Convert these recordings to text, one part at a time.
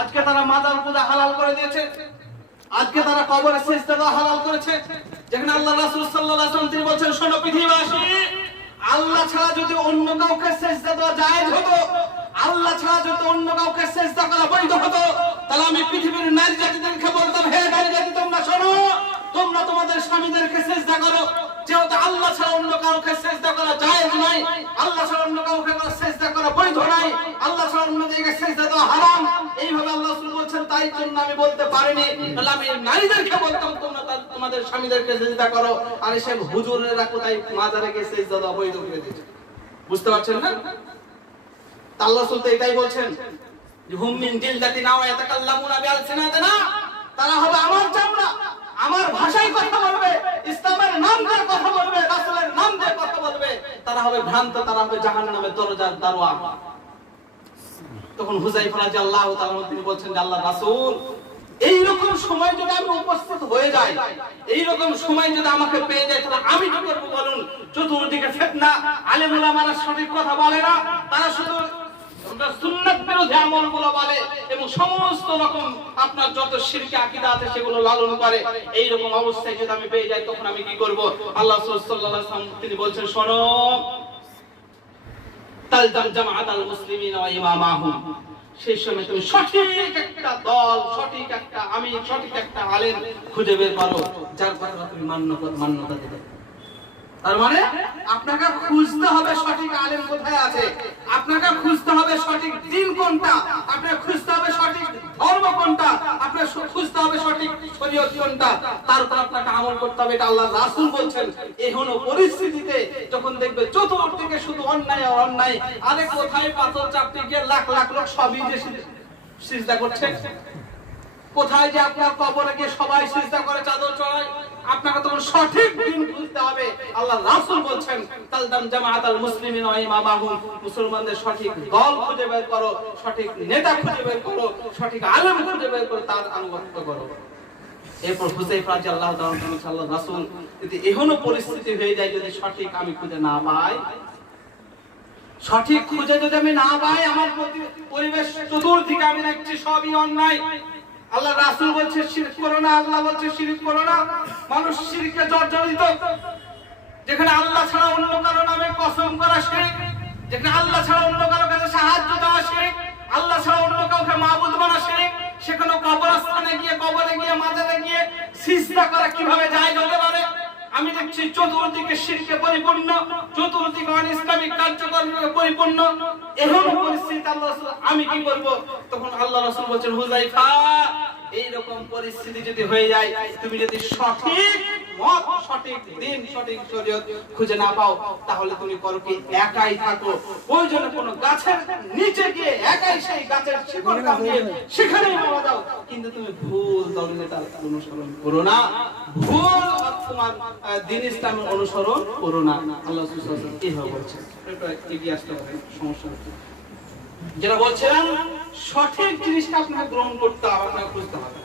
আজকে তারা মাজার পূজা হালাল করে দিয়েছে, আজকে তারা কবরে সিজদা দেওয়া হালাল করেছে। যেখানে আল্লাহ রাসূল সাল্লাল্লাহু আলাইহি ওয়াসাল্লাম তিনি বলেছেন, শোনো পৃথিবীবাসী, আল্লাহ ছাড়া যদি অন্য কাউকে সিজদা দেওয়া জায়েজ হতো, আল্লাহ ছাড়া যদি অন্য কাউকে সিজদা করা বৈধ হতো, তাহলে আমি পৃথিবীর নারী জাতিদেরকে বলতাম, হে নারী জাতি তোমরা শোনো, তোমরা তোমাদের স্বামীদেরকে সিজদা করো। যেহেতু আল্লাহ ছাড়া অন্য কাউকে সিজদা করা জায়েজ নয়, আল্লাহ ছাড়া অন্য কাউকে সিজদা করা বৈধ নয়, আল্লাহ ছাড়া অন্য জায়গায় সিজদা দেওয়া হারাম, এইভাবে আল্লাহ রাসূল বলেছেন, তাই জন্য আমি বলতে পারিনি। তাহলে আমি নারীদেরকে বলতাম তোমরা তোমাদের স্বামীদেরকে সিজদা করো, আর এসব হুজুরেরা কোথায় মাজারে গিয়ে সিজদা দেওয়া বৈধ করে দিয়েছে। বুঝতে পারছেন না? আল্লাহ রাসূল তো এটাই বলছেন যে হুম মিন জিলদাতিনা ওয়া ইয়াতাকাল্লামুনা বিআলসিনাতিনা, তারা হবে আমার চামড়া, আমার ভাষায় কথা বলবে, ইসলামের নাম দিয়ে কথা বলবে, রাসূলের নাম দিয়ে কথা বলবে, তারা হবে ভ্রান্ত, তারা হবে জাহান্নামের দরজার দারোয়ান। তখন হুযায়ফা রাদিয়াল্লাহু তাআলা তিনি বলছেন যে আল্লাহর রাসূল, এই রকম সময় যদি আমি উপস্থিত হয়ে যাই, এই রকম সময় যদি আমাকে পেয়ে যায়, তাহলে আমি কি করব বলুন? চতুর্দিকে ফিতনা, আলেম ওলামারা সঠিক কথা বলে না, তারা শুধু সুন্নাত বিরোধী আমলগুলো বলে এবং সমস্ত রকম আপনার যত শিরকি আকীদা আছে সেগুলো লালন করে। এই রকম অবস্থায় যদি আমি পেয়ে যাই, তখন আমি কি করব? আল্লাহ সাল্লাল্লাহু আলাইহি ওয়াসাল্লাম তিনি বলছেন, শোনো, তালজাম জামাআতাল মুসলিমিনা ওয়া ইমামাহুম, সেই সময় তুমি সঠিক একটা দল, সঠিক একটা আমি, সঠিক একটা আলেম খুঁজে বের করো, যার কথা তুমি মান্যতা দিবে। তার মানে আপনাকে খুঁজতে হবে সঠিক আলেম কোথায় আছে, আপনাকে খুঁজতে হবে সঠিক দিন কোনটা, আপনাকে খুঁজতে হবে সঠিক ধর্ম কোনটা, আপনাকে খুঁজতে হবে সঠিক শরীয়ত কোনটা, তারপর আপনাকে আমল করতে হবে। এটা আল্লাহর রাসূল বলছেন। এখনো পরিস্থিতিতে যখন দেখবে চতুর্দিকে শুধু অন্যায় আর অন্যায়, আরে কোথায় পাথর চাপতে গিয়ে লাখ লাখ লোক সবই যে সিজদা করছে, কোথায় যে আপনার কবরে গিয়ে সবাই সিজদা করে, চাদর চড়ায়, আপনাকে তখন সঠিক দিন বুঝতে হবে। আল্লাহ রাসূল বলছেন, তালজাম জামাআতাল মুসলিমিনা ওয়া ইমামাহুম, মুসলমানদের সঠিক দল খুঁজে বের করো, সঠিক নেতা খুঁজে বের করো, সঠিক আলেম খুঁজে বের করো, তার আনুগত্য করো। এরপর হুযায়ফা রাদিয়াল্লাহু তাআলা আল্লাহর রাসূল, যদি এখনো পরিস্থিতি হয়ে যায়, যদি সঠিক আমি খুঁজে না পাই, সঠিক খুঁজে যদি আমি না পাই, আমার পরিবেশ চতুর্দিকে আমি দেখছি সবই অন্যায়, আল্লাহ রাসূল বলছে শিরক করো না, আল্লাহ বলছে শিরক করো না, মানুষ শিরকে জর্জরিত। যেখানে আল্লাহ ছাড়া অন্য কারো নামে কসম করা শিরক, যেখানে আল্লাহ ছাড়া অন্য কারো কাছে সাহায্য দেওয়া শিরক, আল্লাহ ছাড়া অন্য কাউকে মাবুদ বানা শিরক, সেখানে কবরস্থানে গিয়ে, কবরে গিয়ে, মাজারে গিয়ে সিজদা করা কিভাবে জায়েজ হতে পারে? আমি দেখছি চতুর্দিকে শিরকে পরিপূর্ণ, চতুর্দিকে অনিসলামিক কার্যক্রমে পরিপূর্ণ। এমন পরিস্থিতি আল্লাহ রাসূল, আমি কি করব? তখন আল্লাহ রাসূল বলেন, হুযায়ফা, এই রকম পরিস্থিতি যদি হয়ে যায়, তুমি যদি সঠিক মত, সঠিক দিন, সঠিক শরীয়ত খুঁজে না পাও, তাহলে তুমি করো কি? একাই থাকো, প্রয়োজনে কোনো গাছের নিচে গিয়ে একাই সেই গাছের শিকড় কামড়িয়ে সেখানেই মারা যাও, কিন্তু তুমি ভুল দলনেতার অনুসরণ করো না, ভুল তোমার দ্বীন ইসলামের অনুসরণ করো না। আল্লাহ সাল্লাল্লাহু আলাইহি ওয়াসাল্লাম এইভাবে বলছেন। এটা এগিয়ে আসতে হবে, সমস্যা নেই। যেটা বলছিলাম, সঠিক জিনিসটা আপনাকে গ্রহণ করতে হবে, আপনাকে খুঁজতে হবে।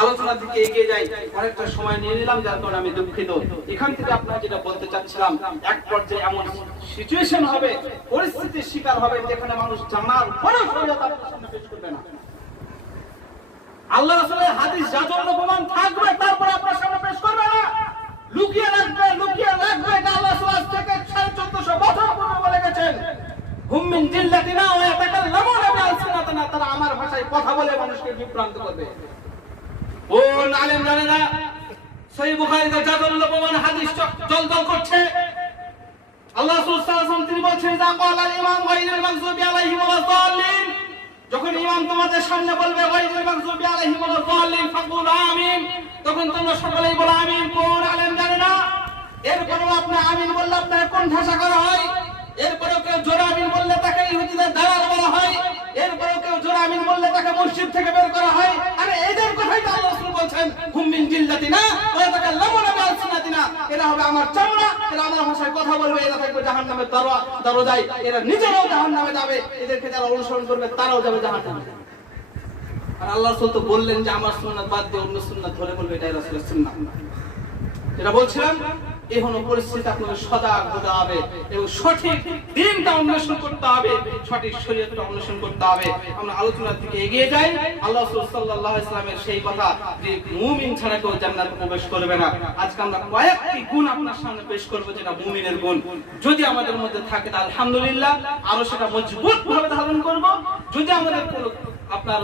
আলোচনার দিকে এগিয়ে যাই, অনেকটা সময় নিয়ে নিলাম, যার কারণে আমি দুঃখিত। এখান থেকে আপনারা যেটা বলতে চাচ্ছিলাম, এক পর্যায়ে এমন সিচুয়েশন হবে, পরিস্থিতির শিকার হবে, যেখানে মানুষ জানার পরেও শরীয়ত আপনার সামনে পেশ করবে না। আল্লাহ রাসূলের হাদিস যাজন্য প্রমাণ থাকবে, তারপরে আপনার সামনে পেশ করবে না, লুকিয়ে রাখবে, লুকিয়ে রাখবে। আল্লাহ রাসূল আজ থেকে 1450 বছর পূর্বে বলে গেছেন, হুম মিন জিলদাতিনা ওয়া ইয়াতাকাল্লামুনা বিআলসিনাতিনা, তারা আমার ভাষায় কথা বলে মানুষকে বিভ্রান্ত করবে। ও আলেম জানে না, সহিহ বুখারীতে যাজন্য প্রমাণ হাদিস জলজল করছে। আল্লাহ রাসূল সাল্লাল্লাহু আলাইহি ওয়াসাল্লাম তিনি বলেছেন, যা ক্বালাল ইমাম গায়রুল মাগযুবি আলাইহিম ওয়া যাল্লিন, যখন ইমাম তোমাদের সামনে বলবে গায়রুল মাগযুবি আলাইহিম ওয়া যাল্লিন ফাকুলু আমিন, তখন তোমরা সকলেই বলো আমিন। কোন আলেম জানে না? এরপরেও আপনি আমিন বললে আপনাকে কোণঠাসা করা হয়, এরপরেও কেউ জোরে আমিন বললে তাকে ইহুদিদের দালাল বলা হয়, এরপরেও কেউ জোরে আমিন বললে তাকে মসজিদ থেকে বের করা হয়। আরে এদের কথাই তো আল্লাহ রাসূল বলছেন, হুম মিন জিলদাতিনা ওয়া ইয়াতাকাল্লামুনা বিআলসিনাতিনা, এরা হবে আমার চামড়া, এরা আমার ভাষায় কথা বলবে, এরা থাকবে জাহান্নামের দরজায়, এরা নিজেরাও জাহান্নামে যাবে, এদেরকে যারা অনুসরণ করবে তারাও যাবে জাহান্নামে। আর আল্লাহ রাসূল তো বললেন যে আমার সুন্নাত বাদ দিয়ে অন্য সুন্নাত ধরে বলবে, এটাই রাসূলের সুন্নাত। যেটা বলছিলাম, এখনো পরিস্থিতি আপনাদের সজাগ হতে হবে এবং সঠিক দিনটা অন্বেষণ করতে হবে, সঠিক শরীয়তটা অন্বেষণ করতে হবে। আমরা আলোচনার দিকে এগিয়ে যাই। আল্লাহ রাসূল সাল্লাল্লাহু আলাইহি ওয়াসাল্লামের সেই কথা যে মুমিন ছাড়া কেউ জান্নাতে প্রবেশ করবে না। আজকে আমরা কয়েকটি গুণ আপনার সামনে পেশ করব যেটা মুমিনের গুণ। যদি আমাদের মধ্যে থাকে তা আলহামদুলিল্লাহ, আরো সেটা মজবুত ভাবে ধারণ করব। যদি আমাদের কোনো আপনার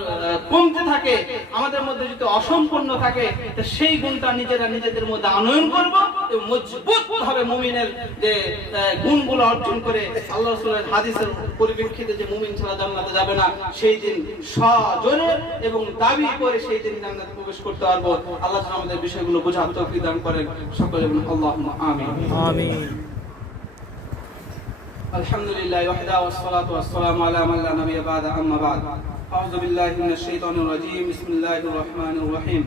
কমতে থাকে, আমাদের মধ্যে যদি অসম্পূর্ণ থাকে, তো সেই গুণটা নিজেদের মধ্যে আনয়ন করব এবং মজবুত ভাবে মুমিনের যে গুণগুলো অর্জন করে আল্লাহ রাসূলের হাদিসের পরিপ্রেক্ষিতে যে মুমিন ছাড়া জান্নাতে যাবে না, সেই দিন সজোরে এবং দাবি করে সেই দিন জান্নাতে প্রবেশ করতে পারবো। আল্লাহ তাআলা আমাদের বিষয়গুলো বোঝার তৌফিক দান করেন। সকলে বলুন আল্লাহুম্মা আমিন। আমিন। আলহামদুলিল্লাহ ওয়াহদা ওয়াসসালাতু ওয়াসসালামু আলা মান লা নাবিয়্যা বা'দা, আম্মা বা'দ। আউযু বিল্লাহি মিনাশ শাইতানির রাজীম। বিসমিল্লাহির রাহমানির রহিম।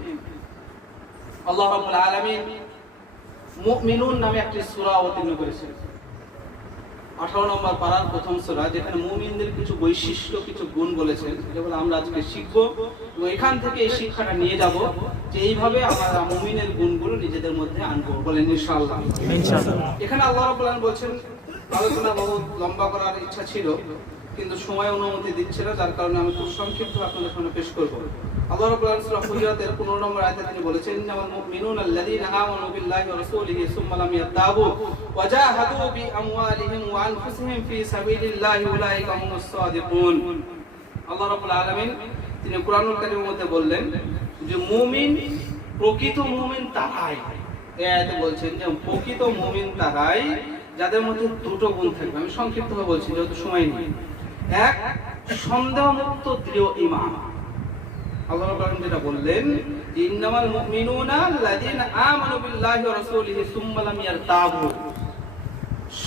আল্লাহ রাব্বুল আলামিন মুমিনুন নামে একটি সূরা অবতীর্ণ করেছেন। 18 নম্বর পারার প্রথম সূরা, যেখানে মুমিনদের কিছু বৈশিষ্ট্য, কিছু গুণ বলেছেন, যেগুলো আমরা আজকে শিখব এবং এখান থেকে এই শিক্ষাটা নিয়ে যাব যে এইভাবে আমরা মুমিনের গুণগুলো নিজেদের মধ্যে আনবো। বলেন ইনশাআল্লাহ। ইনশাআল্লাহ। এখানে আল্লাহ রাব্বুল আলামিন বলেন, আলোচনা বহুত লম্বা করার ইচ্ছা ছিল কিন্তু সময় অনুমতি দিচ্ছে না, যার কারণে আমি খুব সংক্ষিপ্ত আপনাদের সামনে পেশ করব। আল্লাহ রাব্বুল আলামিন সূরা হুজুরাতের 15 নম্বর আয়াতে তিনি বলেছেন, ইন্নামাল মুমিনুনা আল্লাযীনা আমানু বিল্লাহি ওয়া রাসূলিহি সুম্মা লাম ইয়ারতাবু ওয়া জাহাদু বিআমওয়ালিহিম ওয়া আনফুসিহিম ফি সাবিলিল্লাহি উলাইকা হুমুস সাদিকুন। আল্লাহ রাব্বুল আলামিন তিনি কুরআনুল কারীমের মধ্যে বললেন যে মুমিন, প্রকৃত মুমিন তারাই, এই আয়াতে বলছেন যে প্রকৃত মুমিন তারাই যাদের মধ্যে দুটো গুণ থাকবে। আমি সংক্ষিপ্তভাবে বলছি যেহেতু সময় নেই। এক, সন্দেহমুক্ত দৃঢ় ঈমান। আল্লাহ রাব্বুল আলামিন যেটা বললেন, ইন্নামাল মুমিনুনা আল্লাযীনা আমানু বিল্লাহি ওয়া রাসূলিহি সুম্মা লাম ইয়ারতাবু।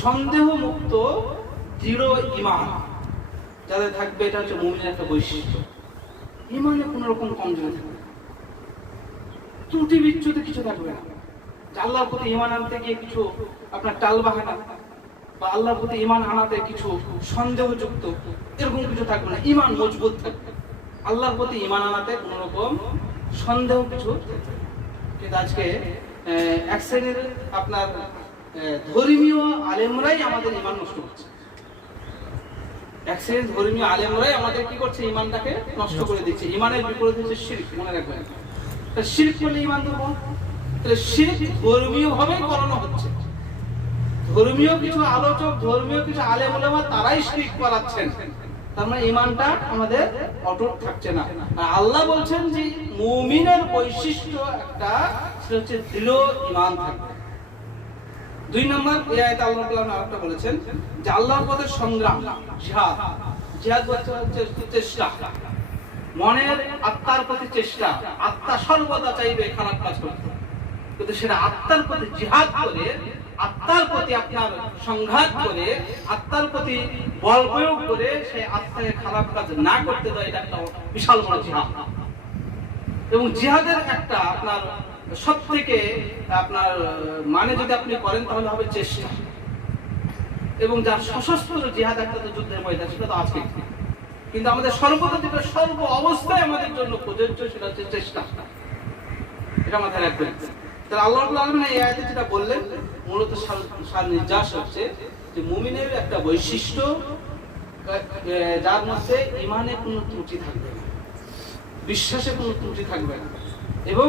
সন্দেহমুক্ত দৃঢ় ঈমান যাদের থাকবে, এটা হচ্ছে মুমিনের একটা বৈশিষ্ট্য। ঈমানে কোনো রকম কমজোরি থাকবে না, ত্রুটি বিচ্যুতি কিছু থাকবে না। আল্লাহর প্রতি ঈমান আনতে গিয়ে কিছু আপনার টালবাহানা বা আল্লাহর প্রতি ঈমান আনাতে কিছু সন্দেহযুক্ত এরকম কিছু থাকবে না। ঈমান মজবুত থাকবে। আল্লাহর প্রতি ঈমান আনাতে কোনো রকম সন্দেহ কিছু। কিন্তু আজকে এক শ্রেণীর আপনার ধর্মীয় আলেমরাই আমাদের ঈমান নষ্ট করছে। এক শ্রেণীর ধর্মীয় আলেমরাই আমাদের কি করছে, ঈমানটাকে নষ্ট করে দিচ্ছে। ঈমানের বিপরীত হচ্ছে শিরক, মনে রাখবেন। শিরক করলে ঈমান দুর্বল। তাহলে শিরক ধর্মীয় ভাবে করানো হচ্ছে। ধর্মীয় কিছু আলোচক, ধর্মীয় কিছু আলেম ওলামা তারাই শিরক করাচ্ছেন। তার মানে ঈমানটা আমাদের অটুট থাকছে না। আর আল্লাহ বলছেন যে মুমিনের বৈশিষ্ট্য একটা, সেটা হচ্ছে দৃঢ় ঈমান থাকবে। 2 নম্বর এই আয়াতে আল্লাহ রাব্বুল আলামিন আরেকটা বলেছেন যে আল্লাহর পথে সংগ্রাম, জিহাদ। জিহাদ হচ্ছে চেষ্টা, মনের আত্মার প্রতি চেষ্টা। আত্মা সর্বদা চাইবে খারাপ কাজ করতে, কিন্তু সেটা আত্মার প্রতি জিহাদ করে, আত্মার প্রতি আপনার সংঘাত করে, আত্মার প্রতি বল প্রয়োগ করে সেই আত্মাকে খারাপ কাজ না করতে দেয়, এটা একটা বিশাল বড় জিহাদ। এবং জিহাদের একটা আপনার সবথেকে আপনার মানে যদি আপনি করেন তাহলে হবে চেষ্টা। এবং যার সশস্ত্র জিহাদ একটা তো যুদ্ধের ময়দান, সেটা তো আছে। কিন্তু আমাদের সর্বদা যেটা সর্ব অবস্থায় আমাদের জন্য প্রযোজ্য, সেটা হচ্ছে চেষ্টা। এটা মাথায় রাখবেন। তাহলে আল্লাহ রাব্বুল আলামিন এই আয়াতে যেটা বললেন, মূলত সার নির্যাস হচ্ছে যে মুমিনের একটা বৈশিষ্ট্য, যার মধ্যে ঈমানে কোনো ত্রুটি থাকবে না, বিশ্বাসে কোনো ত্রুটি থাকবে না, এবং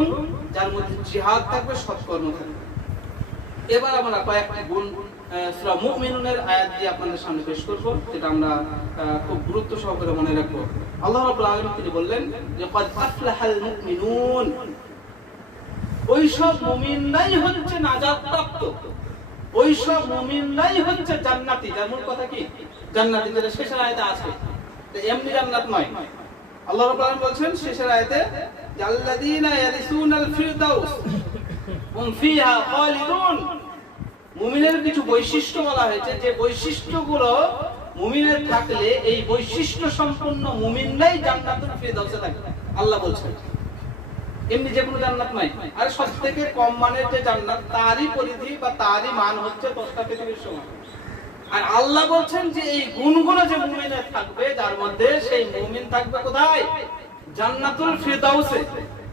যার মধ্যে জিহাদ থাকবে, সৎকর্ম থাকবে। এবার আমরা কয়েকটি গুণ সূরা মুমিনুনের আয়াত দিয়ে আপনাদের সামনে পেশ করব, যেটা আমরা খুব গুরুত্ব সহকারে মনে রাখবো। আল্লাহ রাব্বুল আলামিন তিনি বললেন যে ক্বাদ আফলাহাল মুমিনুন। ওইসব মুমিনরাই হচ্ছে নাজাত প্রাপ্ত, ওইসব মুমিনরাই হচ্ছে জান্নাতি। যার মূল কথা কি? জান্নাতি, যেটা শেষের আয়াতে আছে। এমনি জান্নাত নয়। আল্লাহ রাব্বুল আলামিন বলছেন শেষের আয়াতে, আল্লাযীনা ইয়ারিসুনাল ফিরদাউস হুম ফিহা খালিদুন। মুমিনের কিছু বৈশিষ্ট্য বলা হয়েছে, যে বৈশিষ্ট্যগুলো মুমিনের থাকলে এই বৈশিষ্ট্য সম্পন্ন মুমিনরাই জান্নাতুল ফিরদাউসে থাকবে। আল্লাহ বলছেন এমনি যে কোনো জান্নাত নাই। আর সবথেকে কম মানের যে জান্নাত, তারই পরিধি বা তারই মান হচ্ছে 10টা পৃথিবীর সমান। আর আল্লাহ বলছেন যে এই গুণগুলো যে মুমিনের থাকবে, যার মধ্যে সেই মুমিন থাকবে কোথায়? জান্নাতুল ফিরদাউসে।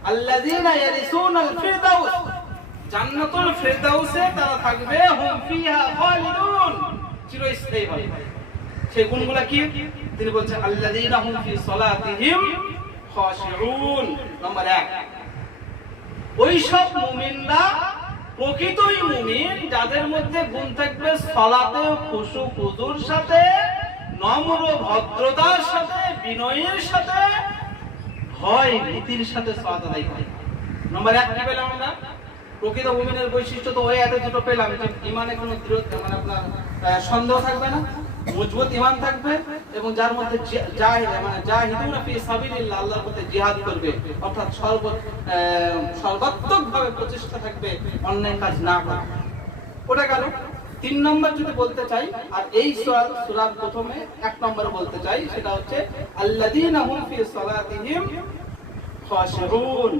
আল্লাযীনা ইয়ারিসুনাল ফিরদাউস। জান্নাতুল ফেরদাউসে তারা থাকবে, হুম ফিহা খালিদুন, চিরস্থায়ী হবে। সেই গুণগুলো কি? তিনি বলছেন আল্লাযীনা হুম ফি সালাতিহিম খাশিউন। নাম্বার 1, ওই সব মুমিনরা প্রকৃতই মুমিন যাদের মধ্যে গুণ থাকবে সালাতে খুশু খুজুর সাথে, নম্র ভদ্রতার সাথে, বিনয়ের সাথে, ভয় ভীতির সাথে সালাত আদায় করে। নাম্বার 1 কি পেলাম আমরা? প্রকৃত মুমিনের বৈশিষ্ট্য তো ওই এত দুটো পেলাম, যে ঈমানে কোনো দৃঢ়তা মানে আপনার সন্দেহ থাকবে না, মজবুত ঈমান থাকবে, এবং যার মধ্যে জাহিদুনা ফি সাবিলিল্লাহ, আল্লাহর পথে জিহাদ করবে, অর্থাৎ সর্বাত্মকভাবে প্রচেষ্টা থাকবে অন্যায় কাজ না করে। ওটা গেল। 3 নম্বর যদি বলতে চাই, আর এই সূরার প্রথমে 1 নম্বরে বলতে চাই, সেটা হচ্ছে আল্লাযীনা হুম ফি সালাতিহিম খাশিউন।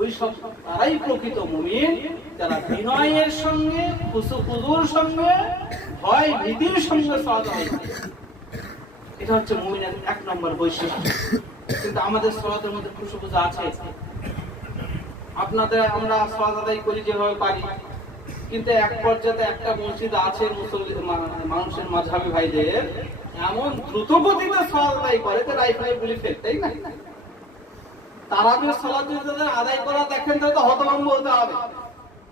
ওই সব তারাই প্রকৃত মুমিন যারা বিনয়ের সঙ্গে, খুশু খুজুর সঙ্গে, ভয় ভীতির সঙ্গে সালাত আদায় করে। এটা হচ্ছে মুমিনের 1 নম্বর বৈশিষ্ট্য। কিন্তু আমাদের সালাতের মধ্যে খুশু খুজু আছে। আপনাদের আমরা সালাত আদায় করি যেভাবে পারি, কিন্তু এক পর্যায়ে একটা মসজিদ আছে মানুষের মাযহাবী ভাইদের এমন দ্রুতগতিতে সালাত আদায় করে যে রাইফেলে গুলি ফেলে, তাই না? তারাবির সালাত যদি তাদের আদায় করা দেখেন তাহলে তো হতভম্ব হতে হবে।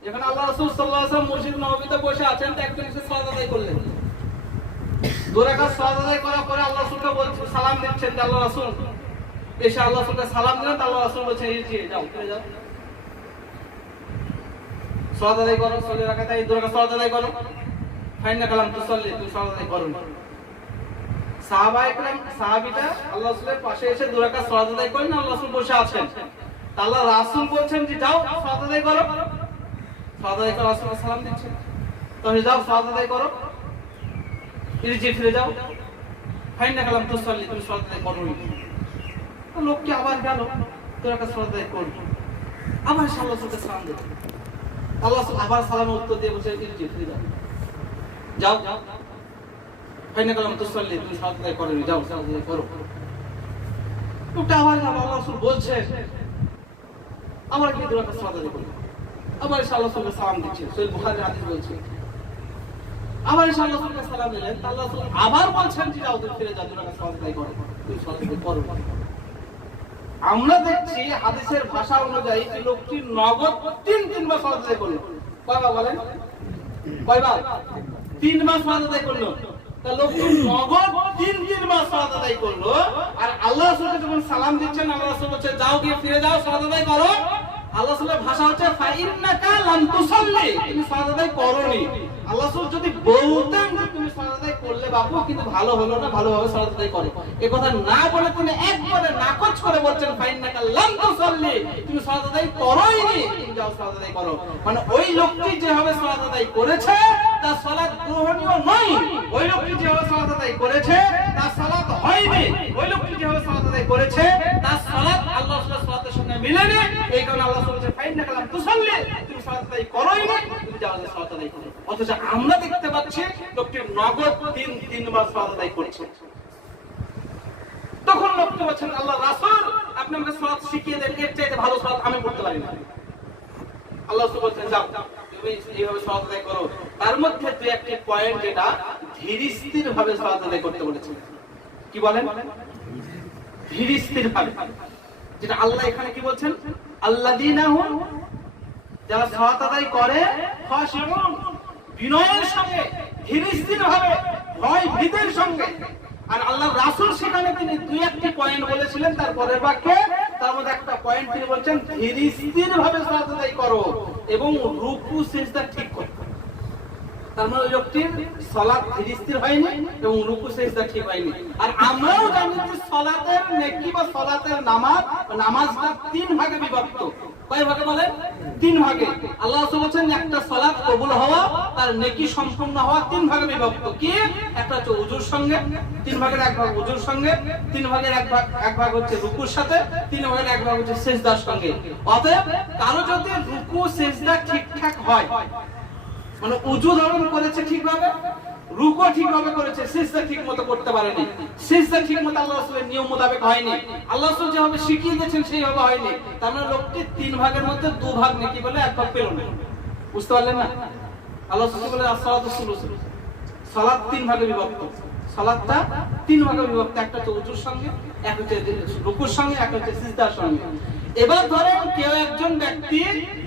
যেখানে আল্লাহ রাসূল সাল্লাল্লাহু আলাইহি ওয়াসাল্লাম মসজিদ নববীতে বসে আছেন, তো একজন এসে সালাত আদায় করলেন। 2 রাকাত সালাত আদায় করার পরে আল্লাহ রাসূলকে বলছেন, সালাম দিচ্ছেন, যে আল্লাহ রাসূল এসে আল্লাহ রাসূলকে সালাম দিলেন। আল্লাহ রাসূল বলছেন, এই যে যাও, চলে যাও, সালাত আদায় করো, 2 রাকাতে 2 রাকাত সালাত আদায় করো, ফাইন্না কালাম তুসাল্লি, তুমি সালাত আদায় করো। সাহাবীটা আল্লাহ রাসূলের পাশে এসে 2 রাকাত সালাত আদায় করেন, আল্লাহ রাসূল বসে আছেন। আল্লাহ রাসূল বলছেন যে যাও সালাত আদায় করো। সালাত আদায় করে রাসূল সালাম দিচ্ছেন, তুমি যাও সালাত আদায় করো, ফিরে যাও, ফাইন্না কালাম তুসাল্লি, তুমি সালাত আদায় করো। লোকটি আবার গেল 2 রাকাত সালাত আদায় করলো, আবার আল্লাহ রাসূলকে সালাম দিলেন। আল্লাহ রাসূল আবার সালামের উত্তর দিয়ে বলছেন, ফিরে যাও, যাও, ফাইন্না কালাম তুসাল্লি, তুমি সালাত আদায় করো, যাও সালাত আদায় করো। লোকটা আবার আল্লাহ রাসূল বলছেন, আবার কি 2 রাকাত সালাত আদায় করলো, আবার আল্লাহ রাসূলকে সালাম দিচ্ছেন। সহিহ বুখারীর হাদিস বলছে, আবার আল্লাহ রাসূলকে সালাম দিলেন, আল্লাহ রাসূল আবার বলছেন যে যাও, তুমি ফিরে যাও, 2 রাকাত সালাত আদায় করো, তুমি সালাত আদায় করো। আমরা দেখছি হাদিসের ভাষা অনুযায়ী যে লোকটি নগদ 3 বার সালাত আদায় করলো। কয়বার বলেন? কয়বার? 3 বার সালাত আদায় করলো। তা লোকটি নগদ 3 বার সালাত আদায় করলো, আর আল্লাহ রাসূলকে যখন সালাম দিচ্ছেন, আল্লাহ রাসূল বলছে যাও, গিয়ে ফিরে যাও, সালাত আদায় করো। আল্লাহ রাসূলের ভাষা হচ্ছে ফাইন্নাকা লাম তুসাল্লি, তুমি সালাত আদায় করোনি। আল্লাহ রাসূল যদি বলতেন যে তুমি সালাত আদায় করলে বাবু, কিন্তু ভালো হলো না, ভালোভাবে সালাত আদায় করো, এই কথা না বলে তিনি একবারে নাকচ করে বলছেন ফাইন্নাকা লাম তুসাল্লি, তুমি সালাত আদায় করোইনি, তুমি যাও সালাত আদায় করো। মানে ওই লোকটি যেভাবে সালাত আদায় করেছে তার সালাত গ্রহণীয় নয়, ওই লোকটি যেভাবে সালাত আদায় করেছে তার সালাত হয়নি, ওই লোকটি যেভাবে সালাত আদায় করেছে তার সালাত আল্লাহ রাসূলের সালাতের সঙ্গে মিলেনি। এই কারণে আল্লাহ রাসূল বলেছেন ফাইন্নাকা লাম তুসাল্লি, তুমি সালাত আদায় করোইনি, তুমি যাও সালাত আদায় করো। অথচ আমরা দেখতে পাচ্ছি লোকটি নগদ 3 বার সালাত আদায় করেছে। তখন লোকটি বলছেন, আল্লাহ রাসূল আপনি আমাকে সালাত শিখিয়ে দেন, এর চাইতে ভালো সালাত আমি পড়তে পারি না। আল্লাহ রাসূল বলেছেন যাও, তুমি এইভাবে সালাত আদায় করো। তার মধ্যে 2-1টি পয়েন্ট যেটা ধীর স্থির ভাবে সালাত আদায় করতে বলেছেন। কি বলেন? ধীর স্থির ভাবে, যেটা আল্লাহ এখানে কি বলছেন, আল্লাযীনা হুম, যারা সালাত আদায় করে, খাশিউন, বিনয়ের সঙ্গে, ধীর স্থির ভাবে, ভয় ভীতির সঙ্গে। আর আল্লাহ রাসূল সেখানে তিনি 2-1টি পয়েন্ট বলেছিলেন তার পরের বাক্যে, তার মধ্যে একটা পয়েন্ট তিনি বলছেন ধীর স্থির ভাবে সালাত আদায় করো এবং রুকু সিজদা ঠিক করো। তার মানে লোকটির সালাত ধীর স্থির হয়নি এবং রুকু সিজদা ঠিক হয়নি। আর আমরাও জানি যে সালাতের নেকি বা সালাতের নামাজটা 3 ভাগে বিভক্ত। কয় ভাগে বলেন? 3 ভাগে। আল্লাহ রাসূল বলেছেন একটা সালাত কবুল হওয়া, তার নেকি সম্পূর্ণ হওয়া 3 ভাগে বিভক্ত। কি? একটা হচ্ছে ওযুর সঙ্গে, 3 ভাগের 1 ভাগ ওযুর সঙ্গে, 3 ভাগের 1 ভাগ হচ্ছে রুকুর সাথে, 3 ভাগের 1 ভাগ হচ্ছে সিজদার সঙ্গে। অতএব কারো যদি রুকু সিজদা ঠিকঠাক হয়, মানে ওযু ধারণ করেছে ঠিকভাবে, রুকু ঠিকভাবে করেছে, সিজদা ঠিকমতো করতে পারেনি, সিজদা ঠিকমতো আল্লাহ রাসূলের নিয়ম মোতাবেক হয়নি, আল্লাহ রাসূল যেভাবে শিখিয়ে দিয়েছেন সেইভাবে হয়নি, তার মানে লোকটি 3 ভাগের মধ্যে 2 ভাগ নেকি বলে 1 ভাগ পেল না। বুঝতে পারলেন না? আল্লাহ রাসূল বলে as-সালাতু সুলুসুন, সালাত তিন ভাগে বিভক্ত। সালাতটা তিন ভাগে বিভক্ত, একটা হচ্ছে ওযুর সঙ্গে, একটা হচ্ছে রুকুর সঙ্গে, একটা হচ্ছে সিজদার সঙ্গে। এবার ধরেন কেউ একজন ব্যক্তি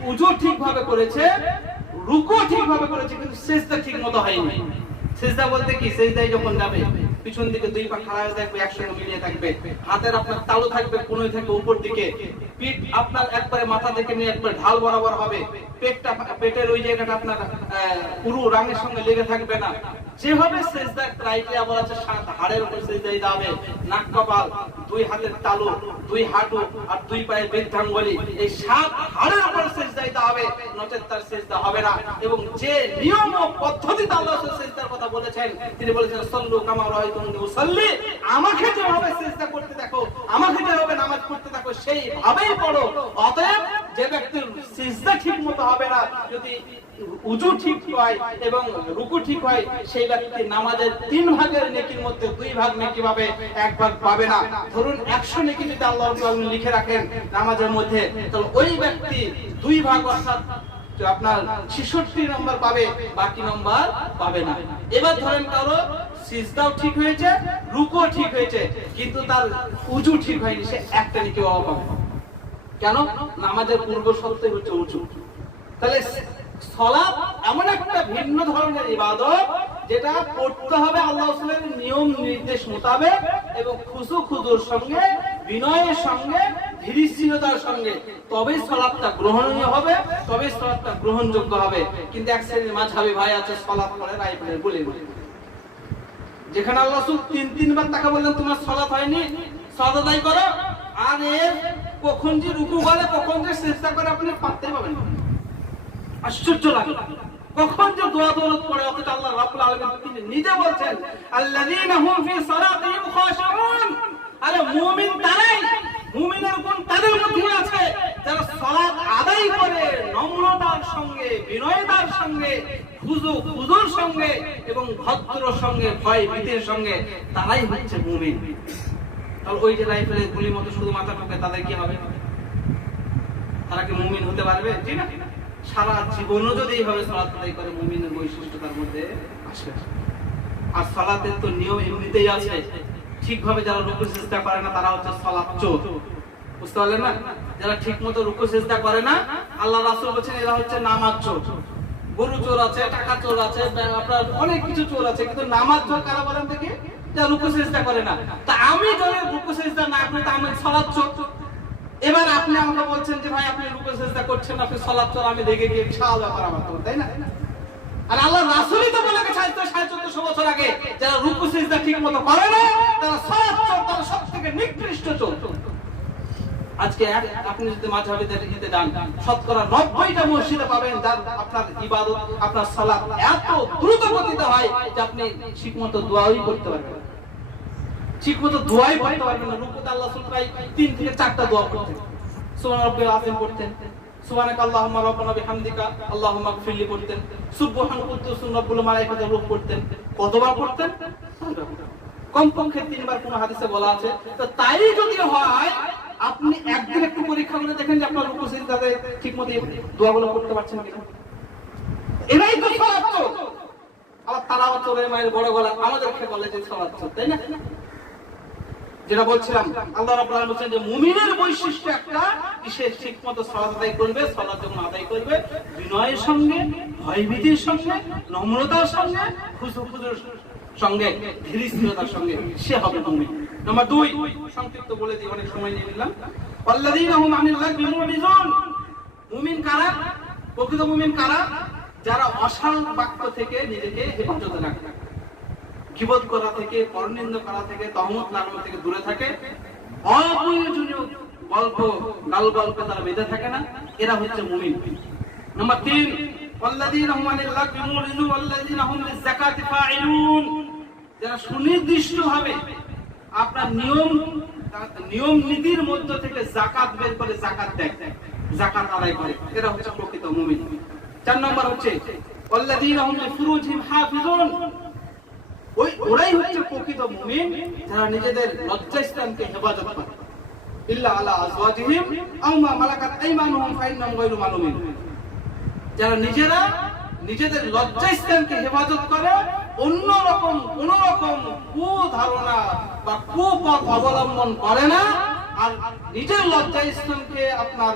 ওযু ঠিকভাবে করেছে, রুকু ঠিকভাবে করেছে, কিন্তু সিজদা ঠিকমতো হয়নি। সিজদা বলতে কি? সিজদায় যখন যাবে পিছন দিকে দুই পা খাড়া হয়ে থাকবে, একসঙ্গে মিলিয়ে থাকবে, হাতের আপনার তালু থাকবে কোণে থেকে উপর দিকে, পিঠ আপনার একবারে মাথা থেকে নিয়ে একবার ঢাল বরাবর হবে, পেটের ওই জায়গাটা আপনার পুরো রাঙের সঙ্গে লেগে থাকবে না। যেভাবে সিজদার ক্রাইটেরিয়া বলা আছে, হাড়ের উপর সিজদা দিতে হবে, নাক কপাল, দুই হাতের তালু, দুই হাঁটু আর দুই পায়ের বৃদ্ধাঙ্গুলি, এই সাত হাড়ের উপর সিজদা দিতে হবে, নচেত তার সিজদা হবে না। এবং যে নিয়ম ও পদ্ধতিতে আল্লাহ সিজদার কথা বলেছেন, তিনি বলেছেন সাল্লু কামা রাআইতুমুনি উসাল্লি, আমাকে যেভাবে সিজদা করতে দেখো, আমাকে যেভাবে নামাজ পড়তে দেখো, সেইভাবেই পড়ো। অতএব যে ব্যক্তির সিজদা ঠিকমতো হবে না, যদি ওযু ঠিক হয় এবং রুকু ঠিক হয়, সেই ব্যক্তি নামাজের তিন ভাগের নেকির মধ্যে দুই ভাগ নেকি পাবে, এক ভাগ পাবে না। ধরুন 100 নেকি যদি আল্লাহ রাব্বুল আলামিন লিখে রাখেন নামাজের মধ্যে, তাহলে ওই ব্যক্তি দুই ভাগ অর্থাৎ আপনার 66 নম্বর পাবে, বাকি নম্বর পাবে না। এবার ধরেন কারো সিজদাও ঠিক হয়েছে, রুকুও ঠিক হয়েছে, কিন্তু তার ওযু ঠিক হয়নি, সে একটা নেকি পাবে। কেন? নামাজের পূর্ব শর্তই হচ্ছে ওযু। তাহলে সালাত এমন একটা ভিন্ন ধরনের ইবাদত, যেটা পড়তে হবে আল্লাহ রাসূলের নিয়ম নির্দেশ মোতাবেক এবং খুশু খুদুর সঙ্গে, বিনয়ের সঙ্গে, ধীরস্থিরতার সঙ্গে, তবেই সালাতটা গ্রহণীয় হবে, তবেই সালাতটা গ্রহণযোগ্য হবে। কিন্তু এক শ্রেণীর মাযহাবী ভাই আছে, সালাত পড়ে রাইফেলে বলে বলে, যেখানে আল্লাহ রাসূল তিনবার তাকে বললেন তোমার সালাত হয়নি, সালাত আদায় করো, আর এর কখন যে রুকু করে কখন যে সিজদা করে আপনি পারতে পাবেন না। আশ্চর্য লাগে, কখন যে দোয়া দৌলত পড়ে, অথচ আল্লাহ রাব্বুল আলামিন তিনি নিজে বলছেন আল্লাযীনা হুম ফি সালাতিহিম খাশিউন। আরে মুমিন তারাই, মুমিনের গুণ তাদের মধ্যে আছে যারা সালাত আদায় করে নম্রতার সঙ্গে, বিনয়তার সঙ্গে, খুজুর সঙ্গে এবং ভদ্র সঙ্গে, ভয় ভীতির সঙ্গে, তারাই হচ্ছে মুমিন। তাহলে ওই যে রাইফেলের গুলির মতো শুধু মাথা ঠোকে, তাদের কি হবে? তারা কি মুমিন হতে পারবে? জি না। সারা জীবনও যদি এইভাবে সালাত আদায় করে, মুমিনের বৈশিষ্ট্য তার মধ্যে আসবে। আর সালাতের তো নিয়ম এমনিতেই আছে, ঠিকভাবে যারা রুকু সিজদা করে না তারা হচ্ছে সালাত চোর। বুঝতে পারলেন না? যারা ঠিকমতো রুকু সিজদা করে না, আল্লাহ রাসূল বলেছেন এরা হচ্ছে নামাজ চোর। গরু চোর আছে, টাকা চোর আছে, আপনার অনেক কিছু চোর আছে, কিন্তু নামাজ চোর কারা বলেন দেখি? যারা রুকু সিজদা করে না। তা আমি যদি রুকু সিজদা না করি, তা আমি সালাত চোর। এবার আপনি আমাকে বলছেন যে ভাই আপনি রুকু সিজদা করছেন, আপনি সালাত চোর, আমি দেখে গিয়ে বিশাল ব্যাপার আমার তো, তাই না? আর আল্লাহ রাসূলই তো বলে গেছেন 1450 বছর আগে, যারা রুকু সিজদা ঠিকমতো করে না তারা সালাত চোর, তারা সবথেকে নিকৃষ্ট চোর। আজকে আপনি যদি মাযহাবিদের ইতে যান, শতকরা 90টা মসজিদে পাবেন যার আপনার ইবাদত, আপনার সালাত এত দ্রুত গতিতে হয় যে আপনি ঠিকমতো দোয়াই করতে পারবেন, ঠিকমতো দোয়াই পড়তে পারবেন না। রুকুতে আল্লাহ রাসূল প্রায় 3 থেকে 4টা দোয়া করতেন। সুবহান রাব্বিল আযীম পড়তেন, সুবহানাকা আল্লাহুম্মা রাব্বানা বিহামদিকা আল্লাহুম্মা গফিরলি পড়তেন, সুবহান কুদ্দুসুন রাব্বুল মালাইকাতুর রূহ পড়তেন। কতবার পড়তেন? কমপক্ষে 3 বার কোন হাদিসে বলা আছে। তো তাই যদি হয়, আপনি একদিন একটু পরীক্ষা করে দেখেন যে আপনার রুকু সিজদাতে ঠিকমতো দোয়াগুলো করতে পারছেন কিনা। এরাই তো সালাত চোর। আবার তালাওয়াত চোরের মায়ের বড় গলা, আমাদেরকে বলে যে সালাত চোর, তাই না? যেটা বলছিলাম, আল্লাহ রাব্বুল আলামিন বলেন যে মুমিনের বৈশিষ্ট্য একটা, সে ঠিকমতো সালাত আদায় করবে, সালাত যখন আদায় করবে বিনয়ের সঙ্গে, ভয়ভীতির সঙ্গে, নম্রতার সঙ্গে, খুশুর সঙ্গে, ধীরস্থিরতার সঙ্গে, সে হবে মুমিন। নাম্বার 2, সংক্ষিপ্ত বলে দিই, অনেক সময় নিয়ে নিলাম। আল্লাযীনা হুম আনিল লাগবি মুরিজুন। মুমিন কারা? প্রকৃত মুমিন কারা? যারা অশালীন বাক্য থেকে নিজেকে হেফাজতে রাখে, গীবত করা থেকে, পরনিন্দা করা থেকে, তহমত লাগানো থেকে দূরে থাকে, অপ্রয়োজনীয় গল্প গালগল্পে তারা বেঁধে থাকে না, এরা হচ্ছে মুমিন। নাম্বার 3, আল্লাযীনা হুম আনিল লাগবি মুরিজুন আল্লাযীনা হুম লিযাকাতি ফাইলুন। যারা সুনির্দিষ্টভাবে আপনার নিয়ম নীতির মধ্য থেকে যাকাত বের করে যাকাত দেয়, যাকাত আদায় করে, এরা হচ্ছে প্রকৃত মুমিন। 4 নম্বর হচ্ছে আল্লাযীনা হুম লিফুরুজিহিম হাফিজুন। ওরাই হচ্ছে প্রকৃত মুমিন যারা নিজেদের লজ্জাস্থানকে হেফাজত করে। ইল্লা আলা আজওয়াজিহিম আও মা মালাকাত আইমানুহুম ফাইন্নাহুম গায়রু মালুমিন। যারা নিজেরা নিজেদের লজ্জাস্থানকে হেফাজত করে, অন্য রকম কোন রকম কুধারণা বা কুপথ অবলম্বন করে না, আর নিজের লজ্জাস্থানকে আপনার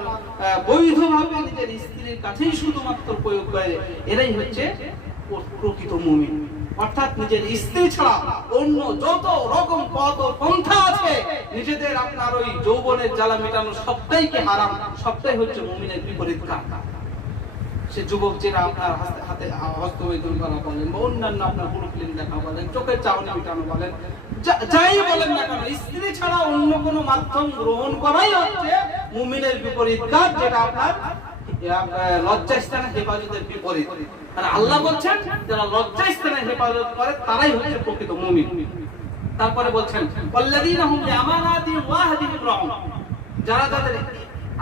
বৈধভাবে নিজের স্ত্রীর কাছেই শুধুমাত্র প্রয়োগ করে, এরাই হচ্ছে প্রকৃত মুমিন। অর্থাৎ নিজের স্ত্রী ছাড়া অন্য যত রকম পথ ও পন্থা আছে নিজেদের আপনার ওই যৌবনের জ্বালা মেটানো সবটাইকে হারাম, সবটাই হচ্ছে মুমিনের বিপরীত কাজ। সে যুবক যেটা আপনার হাতে হস্তবেদন করা বলেন বা অন্যান্য আপনার পুরো ফিল্ম দেখা বলেন, চোখের চাহনি মেটানো বলেন, যাই বলেন না কেন, স্ত্রী ছাড়া অন্য কোনো মাধ্যম গ্রহণ করাই হচ্ছে মুমিনের বিপরীত কাজ, যেটা আপনার লজ্জাস্থানের হেফাজতের বিপরীত। আর আল্লাহ বলছেন যারা লজ্জাস্থানের হেফাজত করে তারাই হচ্ছে প্রকৃত মুমিন। তারপরে বলছেন ওয়াল্লাযীনা হুম লিআমানাতি ওয়া আহদিহিম রাউন, যারা যাদের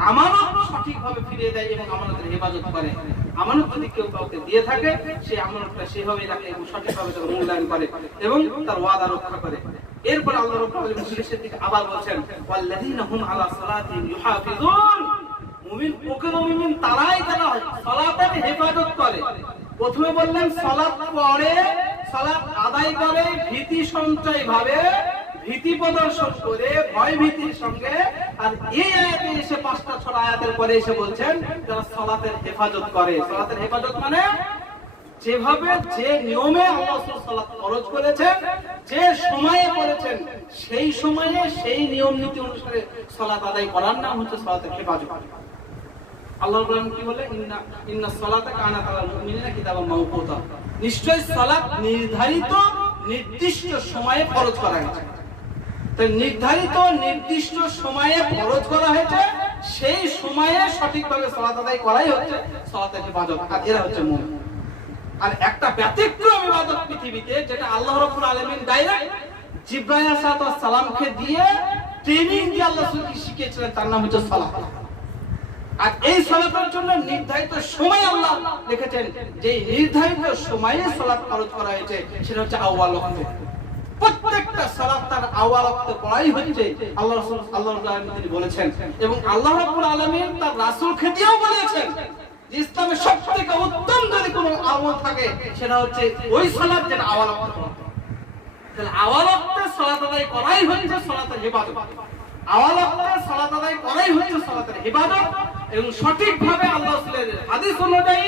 আমানত সঠিকভাবে ফিরিয়ে দেয় এবং আমানতের হেফাজত করে। আমানত যদি কেউ কাউকে দিয়ে থাকে, সেই আমানতটা সেভাবে রাখে এবং সঠিকভাবে তার মূল্যায়ন করে এবং তার ওয়াদা রক্ষা করে। এরপর আল্লাহ রাব্বুল আলামিন শেষের দিকে আবার বলছেন ওয়াল্লাযীনা হুম আলা সালাতিহিম ইউহাফিজুন, মুমিন প্রকৃত মুমিন তারাই যারা সালাতের হেফাজত করে। প্রথমে বললেন সালাত পড়ে, সালাত আদায় করে ভীতি সঞ্চয় ভাবে, ভীতি প্রদর্শন করে, ভয় ভীতির সঙ্গে। আর এই আয়াতে এসে 5-6 আয়াতের পরে এসে বলছেন যারা সালাতের হেফাজত করে। সালাতের হেফাজত মানে যেভাবে যে নিয়মে আল্লাহ রাসূল সালাত ফরজ করেছেন, যে সময়ে করেছেন, সেই সময়ে সেই নিয়ম নীতি অনুসারে সালাত আদায় করার নাম হচ্ছে সালাতের হেফাজত। আল্লাহ বলেন কি বলে ইন্নাস সালাতা কানাত আলাল মুমিনিনা কিতাবাম মাওকুতা, নিশ্চয় সালাত নির্ধারিত নির্দিষ্ট সময়ে ফরজ করা হয়েছে। তাই নির্ধারিত নির্দিষ্ট সময়ে ফরজ করা হয়েছে, সেই সময়ে সঠিকভাবে সালাত আদায় করাই হচ্ছে সালাতের হেফাজত। আর এরা হচ্ছে মুমিন। আর একটা ব্যতিক্রম ইবাদত পৃথিবীতে যেটা আল্লাহ রাব্বুল আলামিন ডাইরেক্ট জিবরাইল আলাইহিস সালামকে দিয়ে ট্রেনিং দিয়ে আল্লাহ রাসূলকে শিখিয়েছিলেন, তার নাম হচ্ছে সালাত। আর এই সালাতের জন্য নির্ধারিত সময় আল্লাহ লিখেছেন, যে নির্ধারিত সময়ে সালাত ফরজ করা হয়েছে সেটা হচ্ছে আউয়াল ওয়াক্তে। প্রত্যেকটা সালাত তার আউয়াল ওয়াক্তে পড়াই হচ্ছে আল্লাহ রাসূল সাল্লাল্লাহু আলাইহি ওয়াসাল্লাম তিনি বলেছেন। এবং আল্লাহ রাব্বুল আলামিন তার রাসূলকে দিয়েও বলেছেন যে ইসলামের সবথেকে উত্তম যদি কোনো আমল থাকে সেটা হচ্ছে ওই সালাত যেটা আউয়াল ওয়াক্তে পড়া। তাহলে আউয়াল ওয়াক্তে সালাত আদায় করাই হচ্ছে সালাতের ইবাদত। আউয়াল ওয়াক্তে সালাত আদায় করাই হচ্ছে সালাতের ইবাদত। এবং সঠিকভাবে আল্লাহ রাসূলের হাদিস অনুযায়ী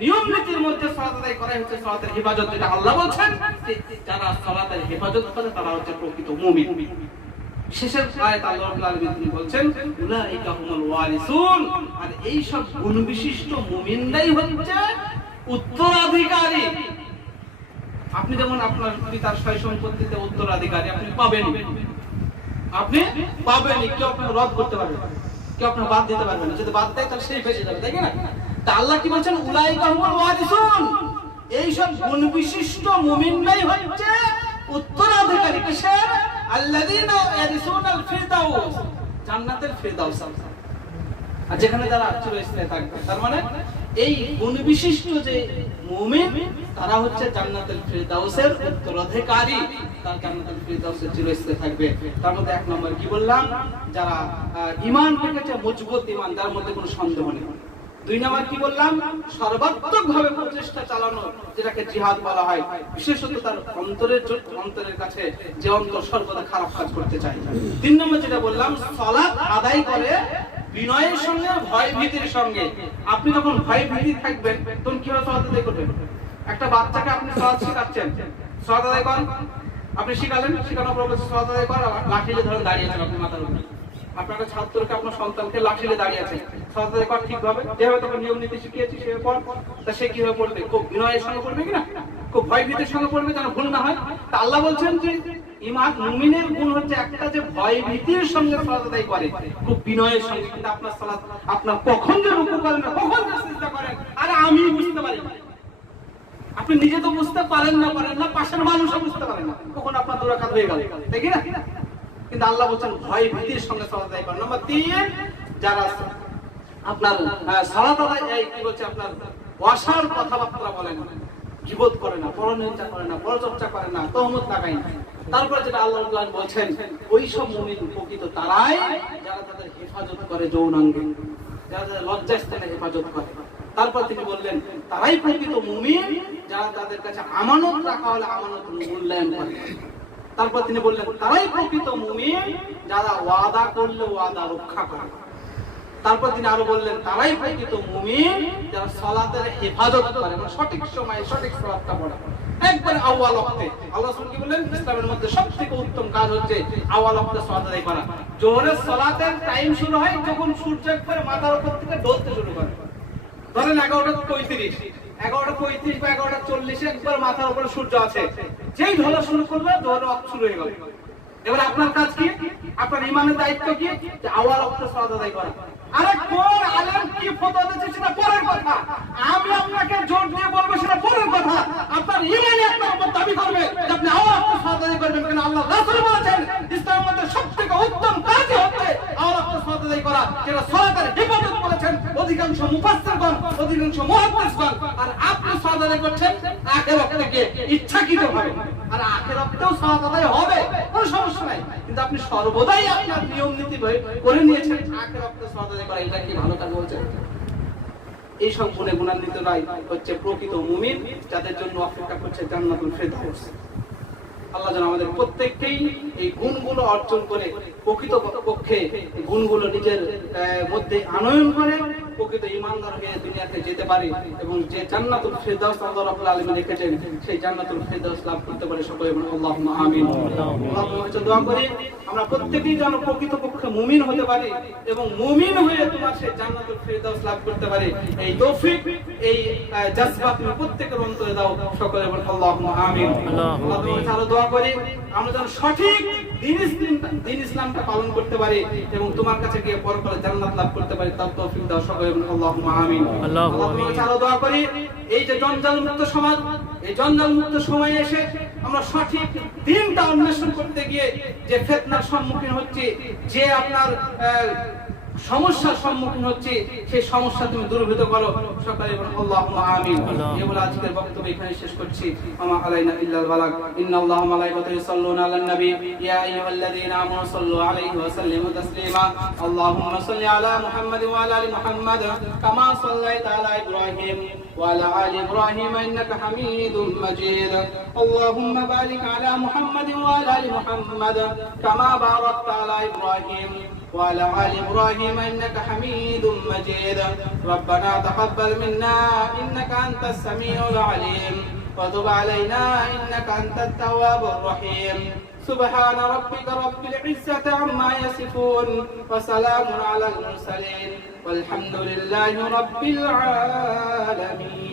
নিয়ম নীতির মধ্যে সালাত আদায় করাই হচ্ছে সালাতের ইবাদত, যেটা আল্লাহ বলেন যারা সালাতের হেফাজত করে তারা হচ্ছে প্রকৃত মুমিন। শেষের আয়াতে আল্লাহ রাব্বুল আলামিন তিনি বলেন উলাইকা হুমুল ওয়ারিসুন, আর এই সব গুণ বিশিষ্ট মুমিনরাই হচ্ছে উত্তরাধিকারী। আপনি যেমন আপনার পিতার সয় সম্পত্তিতে উত্তরাধিকারী আপনি পাবেন, আপনি পাবেনই, কেউ আপনাকে রদ করতে পারবে না, কেউ আপনাকে বাদ দিতে পারবে না। যদি বাদ দেয় তাহলে সেই বেঁচে যাবে, তাই না? তা আল্লাহ কি বলছেন উলাইকা হুমুল ওয়ারিসুন, এই সব গুণ বিশিষ্ট মুমিনরাই হচ্ছে উত্তরাধিকারী। কিসের? আল্লাযীনা ইয়ারিসুনাল ফিরদাউস, জান্নাতের ফিরদাউস, আর যেখানে তারা চিরস্থায়ী থাকবে। তার মানে এই গুণ বিশিষ্ট যে মুমিন তারা হচ্ছে জান্নাতুল ফিরদাউসের উত্তরাধিকারী, তারা জান্নাতুল ফিরদাউসে চিরস্থায়ী থাকবে। তার মধ্যে এক নম্বর কি বললাম, যারা ঈমান রেখেছে মজবুত ঈমান, যার মধ্যে কোনো সন্দেহ নেই। দুই নম্বর কি বললাম, সর্বাত্মকভাবে প্রচেষ্টা চালানো, যেটাকে জিহাদ বলা হয়, বিশেষত তার অন্তরের কাছে যে অন্তর সর্বদা খারাপ কাজ করতে চায়। তিন নম্বর যেটা বললাম, সালাত আদায় করে বিনয়ের সঙ্গে, ভয় ভীতির সঙ্গে। আপনি যখন ভয় ভীতি থাকবেন তখন কিভাবে সালাত আদায় করবেন? একটা বাচ্চাকে আপনি সালাত শেখাচ্ছেন, সালাত আদায় করেন, আপনি শিখালেন, শেখানোর পর সালাত আদায় করেন, লাঠিলে ধরে দাঁড়িয়ে আছেন আপনি মাথার উপরে। আপনার ছাত্রকে, আপনার সন্তানকে লাঠিলে দাঁড়িয়ে আছে, সালাত আদায় কর ঠিকভাবে, যেভাবে তোকে নিয়ম নীতি শিখিয়েছি সেভাবে পড়। তা সে কিভাবে পড়বে? খুব বিনয়ের সঙ্গে পড়বে কিনা, খুব ভয় ভীতির সঙ্গে পড়বে, যেন ভুল না হয়। তা আল্লাহ বলছেন যে ঈমান মুমিনের গুণ হচ্ছে একটা, যে ভয় ভীতির সঙ্গে সালাত আদায় করে, খুব বিনয়ের সঙ্গে। কিন্তু আপনার সালাত, আপনার কখন যে রুকু করেন না, কখন যে সিজদা করেন, আরে আমি বুঝতে পারি না, আপনি নিজে তো বুঝতে পারেন না, পাশের মানুষও বুঝতে পারে না, কখন আপনার দু রাকাত হয়ে গেল, তাই কি না? কিন্তু আল্লাহ বলছেন ভয় ভীতির সঙ্গে সালাত আদায় করেন। নাম্বার 3, যারা আপনার সালাত আদায় কি বলছে, আপনার ওয়াসার কথাবার্তা বলেন, গীবত করে না, পরনিন্দা করে না, পরচর্চা করে না, তহমত লাগায় না। তারপরে যেটা আল্লাহ বলছেন, ওই সব মুমিন প্রকৃত তারাই যারা তাদের হেফাজত করে যৌনাঙ্গে, যারা তাদের লজ্জাস্থানে হেফাজত করে। তারপর তিনি বললেন তারাই প্রকৃত মুমিন যারা তাদের কাছে আমানত রাখা হলে আমানত মূল্যায়ন করে। তারপর তিনি বললেন তারাই প্রকৃত মুমিন যারা ওয়াদা করলে ওয়াদা রক্ষা করে। তারপর তিনি আরো বললেন তারাই প্রকৃত মুমিন যারা সালাতের হেফাজত করে, মানে সঠিক সময়ে সঠিক সালাতটা পড়ে একবার আউয়াল ওয়াক্তে। আল্লাহ রাসূল কি বলেন ইসলামের মধ্যে সবথেকে উত্তম কাজ হচ্ছে আউয়াল ওয়াক্তে সালাত আদায় করা। জোহরের সালাতের টাইম শুরু হয় যখন সূর্য একবার মাথার উপর থেকে ঢলতে শুরু করে, ধরেন 11:35 11:35 বা 11:40 একবার মাথার উপরে সূর্য আছে, যেই ঢলা শুরু করলো জোহরের ওয়াক্ত শুরু হয়ে গেল। এবার আপনার কাজ কি, আপনার ইমানের দায়িত্ব কি, যে আউয়াল ওয়াক্তে সালাত আদায় করা। আরে কোন আলেম কি ফতোয়া দিচ্ছে সেটা পরের কথা, আমি আপনাকে জোর দিয়ে বলবো সেটা পরের কথা। আপনার ইমানই আপনার উপর দাবি করবে যে আপনি আওয়াজ সালাত আদায় করবেন, কারণ আল্লাহ রাসূল বলেছেন ইসলামের মধ্যে সবথেকে উত্তম কাজই হচ্ছে আওয়াজ সালাত আদায় করা, যেটা সালাতের হেফাজত করেছেন অধিকাংশ মুফাসসিরগণ, অধিকাংশ মুহাদ্দিসগণ। আর আপনি সালাত আদায় করছেন আখিরাত থেকে ইচ্ছাকৃতভাবে, আর আখিরাতেও সালাত আদায় হবে, কোনো সমস্যা নাই, কিন্তু আপনি সর্বদাই আপনার নিয়ম নীতি করে নিয়েছেন আখিরাতে সালাত আদায় করা, এটা কি ভালো কাজ বলছেন? এই সব গুণান্বিতরাই হচ্ছে প্রকৃত মুমিন, যাদের জন্য অপেক্ষা করছে জান্নাতুল ফেরদাউস। আল্লাহ যেন আমাদের প্রত্যেককেই এই গুণগুলো অর্জন করে প্রকৃত পক্ষে গুণগুলো নিজের মধ্যে আনয়ন করে প্রকৃত ঈমানদার হয়ে দুনিয়াতে যেতে পারে এবং যে জান্নাতুল ফেরদাউস আল্লাহ রাব্বুল আলামিন রেখেছেন সেই জান্নাতুল ফেরদাউস লাভ করতে পারে। সকলে বলুন আল্লাহুম্মা আমিন। আল্লাহর দোয়া করি আমরা প্রত্যেকেই যেন প্রকৃত পক্ষে মুমিন হতে পারি এবং মুমিন হয়ে তোমার সেই জান্নাতুল ফেরদাউস লাভ করতে পারে। এই তৌফিক, এই জজবা তুমি প্রত্যেকের অন্তরে দাও। সকলে বলুন আল্লাহুম্মা আমিন। আল্লাহ দোয়া করি আমরা যেন সঠিক দ্বীন ইসলামটা পালন করতে পারি এবং তোমার কাছে গিয়ে পরকালে জান্নাত লাভ করতে পারি, তার তৌফিক দাও। সকলে বলুন আল্লাহুম্মা আমিন। আল্লাহ দোয়া করি এই যে জঞ্জাল মুক্ত সমাজ, এই জঞ্জাল মুক্ত সময়ে এসে আমরা সঠিক দ্বীনটা অন্বেষণ করতে গিয়ে যে ফিতনার সম্মুখীন হচ্ছি, যে আপনার সমস্যার সম্মুখীন হচ্ছে, সেই সমস্যা তুমি দূরীভূত করো। সকলে বলুন আল্লাহুম্মা আমিন। এই বলে আজকের বক্তব্য এখানে শেষ করছি। আমা আলাইনা ইল্লাল বালাগ। ইন্নাল্লাহা ওয়া মালাইকাতাহু ইউসাল্লুনা আলান নবী ইয়া আইয়ুহাল্লাযীনা আমানু সাল্লু আলাইহি ওয়া সাল্লিমু তাসলিমা। আল্লাহুম্মা সাল্লি আলা মুহাম্মাদ ওয়া আলা আলি মুহাম্মাদ কামা সাল্লাইতা আলা ইব্রাহিম ওয়া আলা আলি ইব্রাহিম ইন্নাকা হামিদুম মাজিদ। আল্লাহুম্মা বারিক আলা মুহাম্মাদ ওয়া আলা আলি মুহাম্মাদ কামা বারাকতা আলা ইব্রাহিম وعلى آل إبراهيم إنك حميد مجيد. ربنا تقبل منا إنك أنت السميع العليم وتب علينا إنك أنت التواب الرحيم. سبحان ربك رب العزة عما يصفون وسلام على المرسلين والحمد لله رب العالمين.